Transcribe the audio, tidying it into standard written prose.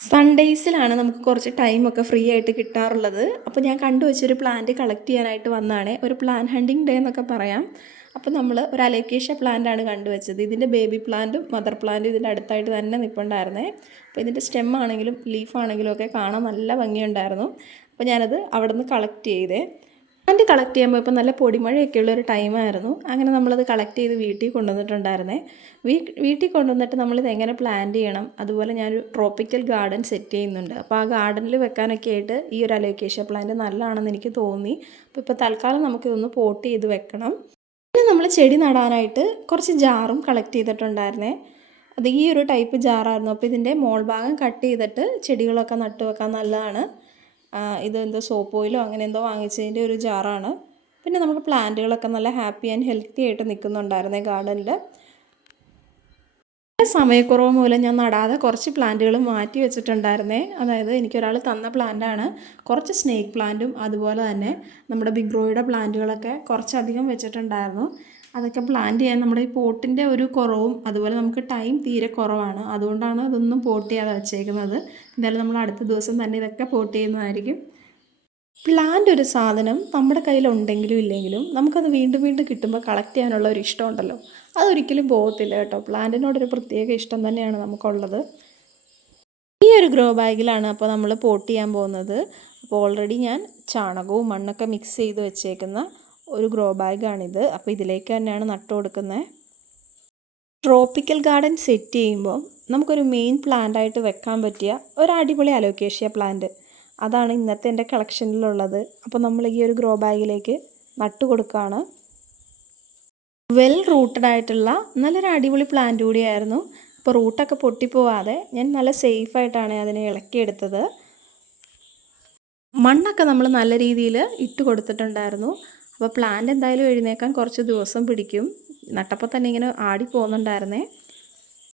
സൺഡേയ്സിലാണ് നമുക്ക് കുറച്ച് ടൈമൊക്കെ ഫ്രീ ആയിട്ട് കിട്ടാറുള്ളത്. അപ്പോൾ ഞാൻ കണ്ടുവച്ചൊരു പ്ലാന്റ് കളക്ട് ചെയ്യാനായിട്ട് വന്നതാണ്. ഒരു പ്ലാൻ ഹണ്ടിങ് ഡേ എന്നൊക്കെ പറയാം. അപ്പോൾ നമ്മൾ ഒരു അലോക്കേഷ്യ പ്ലാന്റാണ് കണ്ടുവച്ചത്. ഇതിൻ്റെ ബേബി പ്ലാന്റും മദർ പ്ലാന്റും ഇതിൻ്റെ അടുത്തായിട്ട് തന്നെ നിൽപ്പുണ്ടായിരുന്നേ. അപ്പോൾ ഇതിൻ്റെ സ്റ്റെം ആണെങ്കിലും ലീഫ് ആണെങ്കിലും ഒക്കെ കാണാൻ നല്ല ഭംഗിയുണ്ടായിരുന്നു. അപ്പോൾ ഞാനത് അവിടെ നിന്ന് കളക്ട് ചെയ്തേ. പ്ലാന്റ് കളക്ട് ചെയ്യുമ്പോൾ ഇപ്പോൾ നല്ല പൊടിമഴയൊക്കെയുള്ളൊരു ടൈമായിരുന്നു. അങ്ങനെ നമ്മളത് കളക്ട് ചെയ്ത് വീട്ടിൽ കൊണ്ടുവന്നിട്ടുണ്ടായിരുന്നേ. വീട്ടിൽ കൊണ്ടുവന്നിട്ട് നമ്മളിത് എങ്ങനെ പ്ലാന്റ് ചെയ്യണം, അതുപോലെ ഞാനൊരു ട്രോപ്പിക്കൽ ഗാർഡൻ സെറ്റ് ചെയ്യുന്നുണ്ട്. അപ്പോൾ ആ ഗാർഡനിൽ വെക്കാനൊക്കെ ആയിട്ട് ഈ ഒരു അലോക്കേഷ്യ പ്ലാന്റ് നല്ലതാണെന്ന് എനിക്ക് തോന്നി. അപ്പോൾ ഇപ്പോൾ തൽക്കാലം നമുക്കിതൊന്ന് പോട്ട് ചെയ്ത് വെക്കണം. പിന്നെ നമ്മൾ ചെടി നടാനായിട്ട് കുറച്ച് ജാറും കളക്ട് ചെയ്തിട്ടുണ്ടായിരുന്നേ. അത് ഈ ഒരു ടൈപ്പ് ജാറായിരുന്നു. അപ്പോൾ ഇതിൻ്റെ മോൾ ഭാഗം കട്ട് ചെയ്തിട്ട് ചെടികളൊക്കെ നട്ടു വെക്കാൻ നല്ലതാണ്. ഇതെന്തോ സോപ്പ് ഓയിലോ അങ്ങനെ എന്തോ വാങ്ങിച്ചതിൻ്റെ ഒരു ജാറാണ്. പിന്നെ നമുക്ക് പ്ലാന്റുകളൊക്കെ നല്ല ഹാപ്പി ആൻഡ് ഹെൽത്തി ആയിട്ട് നിൽക്കുന്നുണ്ടായിരുന്നേ ഗാർഡനിൽ. സമയക്കുറവ് മൂലം ഞാൻ നടാതെ കുറച്ച് പ്ലാന്റുകൾ മാറ്റി വെച്ചിട്ടുണ്ടായിരുന്നേ. അതായത് എനിക്കൊരാൾ തന്ന പ്ലാന്റാണ്. കുറച്ച് സ്നേക്ക് പ്ലാന്റും അതുപോലെ തന്നെ നമ്മുടെ ബിഗ് റോയുടെ പ്ലാന്റുകളൊക്കെ കുറച്ചധികം വെച്ചിട്ടുണ്ടായിരുന്നു. അതൊക്കെ പ്ലാന്റ് ചെയ്യാൻ നമ്മുടെ ഈ പോട്ടിൻ്റെ ഒരു കുറവും, അതുപോലെ നമുക്ക് ടൈം തീരെ കുറവാണ്. അതുകൊണ്ടാണ് അതൊന്നും പോട്ട് ചെയ്യാതെ വെച്ചേക്കുന്നത്. എന്തായാലും നമ്മൾ അടുത്ത ദിവസം തന്നെ ഇതൊക്കെ പോട്ട് ചെയ്യുന്നതായിരിക്കും. പ്ലാന്റ് ഒരു സാധനം നമ്മുടെ കയ്യിലുണ്ടെങ്കിലും ഇല്ലെങ്കിലും നമുക്കത് വീണ്ടും വീണ്ടും കിട്ടുമ്പോൾ കളക്ട് ചെയ്യാനുള്ള ഒരു ഇഷ്ടം ഉണ്ടല്ലോ, അതൊരിക്കലും പോകത്തില്ല കേട്ടോ. പ്ലാന്റിനോടൊരു പ്രത്യേക ഇഷ്ടം തന്നെയാണ് നമുക്കുള്ളത്. ഈ ഒരു ഗ്രോ ബാഗിലാണ് അപ്പോൾ നമ്മൾ പോട്ട് ചെയ്യാൻ പോകുന്നത്. അപ്പോൾ ഓൾറെഡി ഞാൻ ചാണകവും മണ്ണൊക്കെ മിക്സ് ചെയ്ത് വെച്ചേക്കുന്ന ഒരു ഗ്രോ ബാഗാണിത്. അപ്പോൾ ഇതിലേക്ക് തന്നെയാണ് നട്ടു കൊടുക്കുന്നത്. ട്രോപ്പിക്കൽ ഗാർഡൻ സെറ്റ് ചെയ്യുമ്പോൾ നമുക്കൊരു മെയിൻ പ്ലാന്റായിട്ട് വെക്കാൻ പറ്റിയ ഒരു അടിപൊളി അലോക്കേഷ്യ പ്ലാന്റ്, അതാണ് ഇന്നത്തെ എൻ്റെ കളക്ഷനിലുള്ളത്. അപ്പോൾ നമ്മൾ ഈ ഒരു ഗ്രോ ബാഗിലേക്ക് നട്ടു കൊടുക്കുകയാണ്. വെൽ റൂട്ടഡ് ആയിട്ടുള്ള നല്ലൊരു അടിപൊളി പ്ലാന്റ് കൂടിയായിരുന്നു. അപ്പോൾ റൂട്ടൊക്കെ പൊട്ടിപ്പോവാതെ ഞാൻ നല്ല സേഫായിട്ടാണ് അതിനെ ഇളക്കിയെടുത്തത്. മണ്ണൊക്കെ നമ്മൾ നല്ല രീതിയിൽ ഇട്ട് കൊടുത്തിട്ടുണ്ടായിരുന്നു. അപ്പോൾ പ്ലാന്റ് എന്തായാലും എഴുന്നേക്കാൻ കുറച്ച് ദിവസം പിടിക്കും. നട്ടപ്പോൾ തന്നെ ഇങ്ങനെ ആടി പോകുന്നുണ്ടായിരുന്നേ.